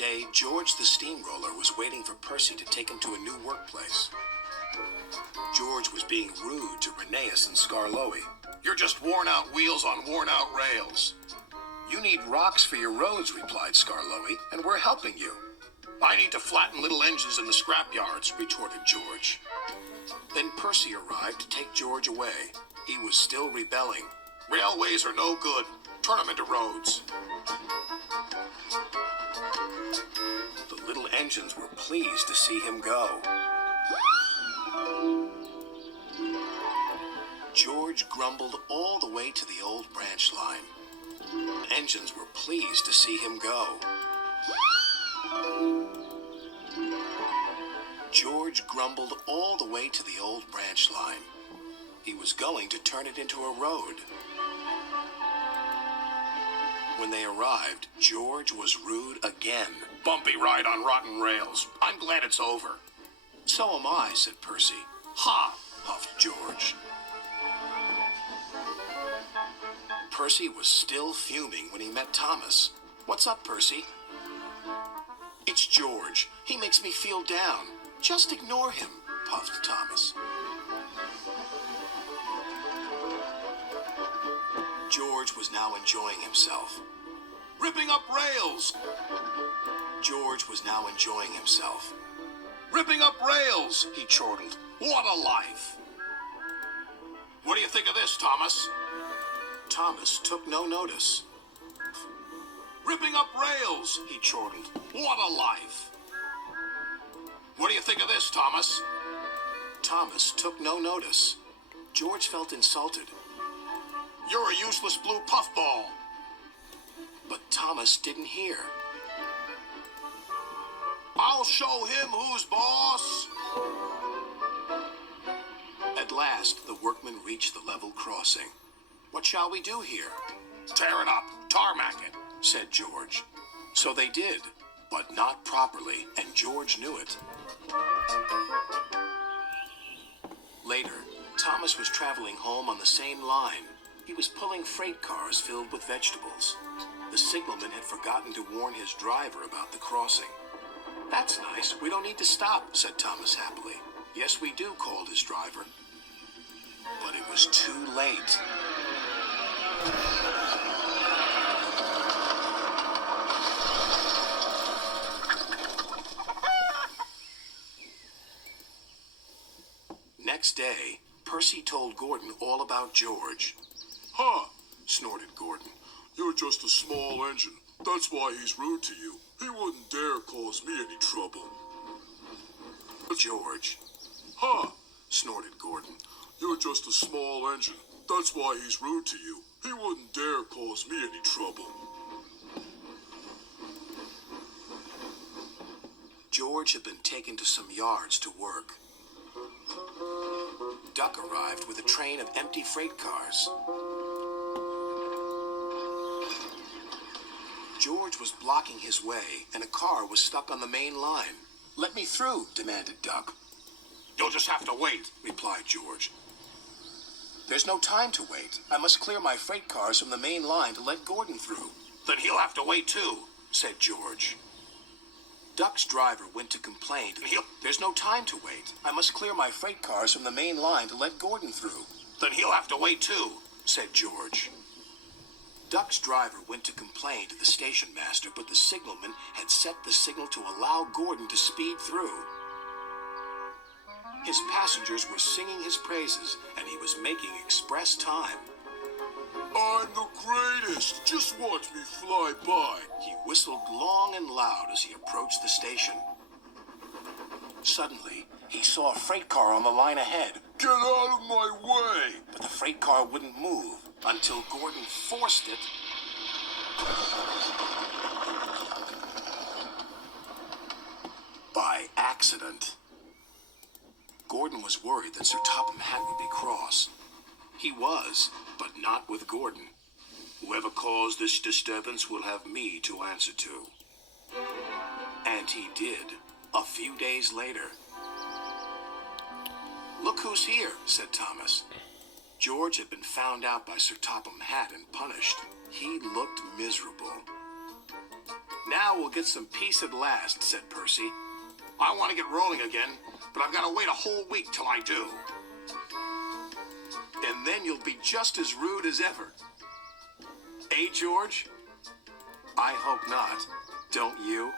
day, George the Steamroller was waiting for Percy to take him to a new workplace. George was being rude to Rheneas and Skarloey. "You're just worn-out wheels on worn-out rails." "You need rocks for your roads," replied Skarloey, "and we're helping you." "I need to flatten little engines in the scrap yards," retorted George. Then Percy arrived to take George away. He was still rebelling. "Railways are no good. Turn them into roads." The little engines were pleased to see him go. George grumbled all the way to the old branch line. The engines were pleased to see him go. George grumbled all the way to the old branch line. He was going to turn it into a road. When they arrived, George was rude again. "Bumpy ride on rotten rails. I'm glad it's over." "So am I," said Percy. "Ha!" huffed George. Percy was still fuming when he met Thomas. "What's up, Percy?" "It's George. He makes me feel down." "Just ignore him," puffed Thomas. George was now enjoying himself. "Ripping up rails!" George was now enjoying himself. "Ripping up rails!" he chortled. "What a life!" "What do you think of this, Thomas?" Thomas took no notice. "Ripping up rails!" he chortled. "What a life!" "What do you think of this, Thomas?" Thomas took no notice. George felt insulted. "You're a useless blue puffball." But Thomas didn't hear. "I'll show him who's boss." At last, the workmen reached the level crossing. "What shall we do here?" "Tear it up, tarmac it," said George. So they did, but not properly, and George knew it. Later, Thomas was traveling home on the same line. He was pulling freight cars filled with vegetables. The signalman had forgotten to warn his driver about the crossing. "That's nice. We don't need to stop," said Thomas happily. "Yes, we do," called his driver. But it was too late. Next day, Percy told Gordon all about George. "Huh," snorted Gordon. "You're just a small engine. That's why he's rude to you. He wouldn't dare cause me any trouble." George. "Huh," snorted Gordon. "You're just a small engine. That's why he's rude to you. He wouldn't dare cause me any trouble." George had been taken to some yards to work. Duck arrived with a train of empty freight cars. George was blocking his way, and a car was stuck on the main line. "Let me through," demanded Duck. "You'll just have to wait," replied George. "There's no time to wait. I must clear my freight cars from the main line to let Gordon through." "Then he'll have to wait too," said George. Duck's driver went to complain. "There's no time to wait. I must clear my freight cars from the main line to let Gordon through." "Then he'll have to wait too," said George. Duck's driver went to complain to the stationmaster, but the signalman had set the signal to allow Gordon to speed through. His passengers were singing his praises, and he was making express time. "I'm the greatest! Just watch me fly by!" He whistled long and loud as he approached the station. Suddenly, he saw a freight car on the line ahead. "Get out of my way!" But the freight car wouldn't move until Gordon forced it. By accident. Gordon was worried that Sir Topham Hatt would be cross. He was, but not with Gordon. "Whoever caused this disturbance will have me to answer to." And he did, a few days later. "Look who's here," said Thomas. George had been found out by Sir Topham Hatt and punished. He looked miserable. Now we'll get some peace at last, said Percy. I want to get rolling again, but I've got to wait a whole week till I do. And then you'll be just as rude as ever. Eh, George? I hope not. Don't you?